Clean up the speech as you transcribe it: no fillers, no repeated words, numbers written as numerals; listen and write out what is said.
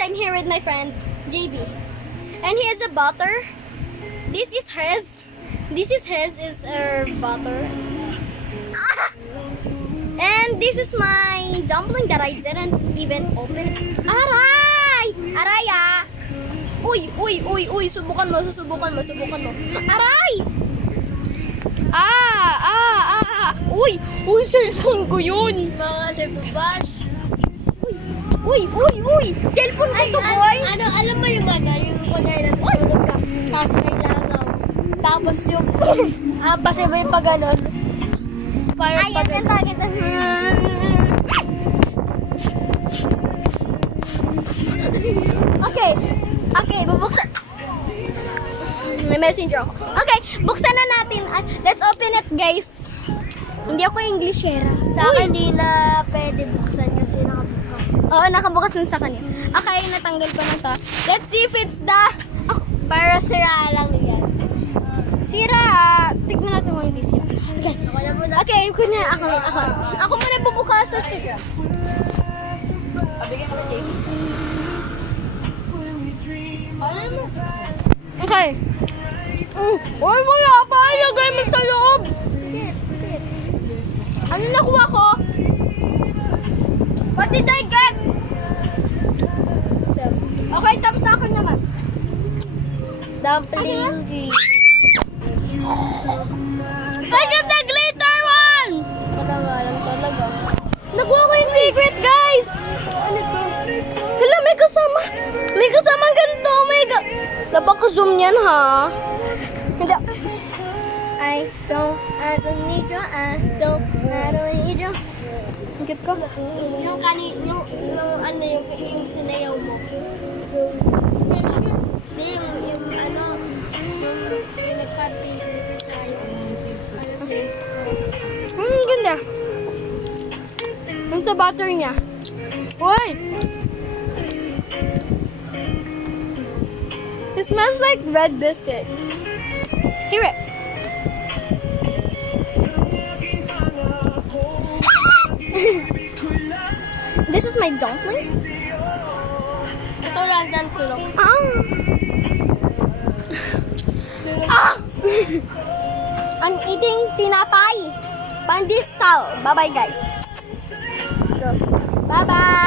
I'm here with my friend JB, and he has a butter. This is his. This is his butter. And this is my dumpling that I didn't even open. Aray! Aray ah! Uy! Uy! Uy! Uy! Subukan mo! Susubukan mo! Subukan mo! Aray! Uy! Uy! Cellphone ko yun! Mga segubash. Uy! Uy! Uy! Cellphone ko to, boy! Ano, alam mo yung yung kunyari na tulog ka, tapos may langaw. Tapos yung, kasi may pag ganon. Parang Ayan, ganda, ganda. Okay. Okay, bubuksan. May messenger ako. Okay, buksan na natin. Let's open it, guys. Hindi ako Englishera. Sa akin, di na pwede buksan kasi nakabukas. Oo, nakabukas na sa kanya. Okay, natanggal ko na to. Let's see if it's the... Para sira lang yan. Sira. Tignan natin mo hindi sira. Okay. Ako na muna. Okay, kunya ako. Ako muna bubukas to. Pabigyan mo na, Okay. Uy, wala pa. Ilagay mo sa loob. Ano nakuha ko? What did I get? Okay, tapos na ako naman. Dumpling. I got the glitter one! Wala nga lang talaga. Nakuha ko yung secret, guys! Ano to? Hala, may kasama. May kasama ganito. Napaka-zoom niyan, ha? Hindi. I don't need you. I don't need you. Higit ko. Yung ano, yung sinayaw mo. Hindi, yung ano, yung nag-cutting tayo. Ano siya? Ganda. Ang sa butter niya. Uy! It smells like red biscuit. Hear it. This is my dumpling. Ito lang dyan tulog. I'm eating tinapay. Pandesal. Bye-bye, guys. Bye-bye.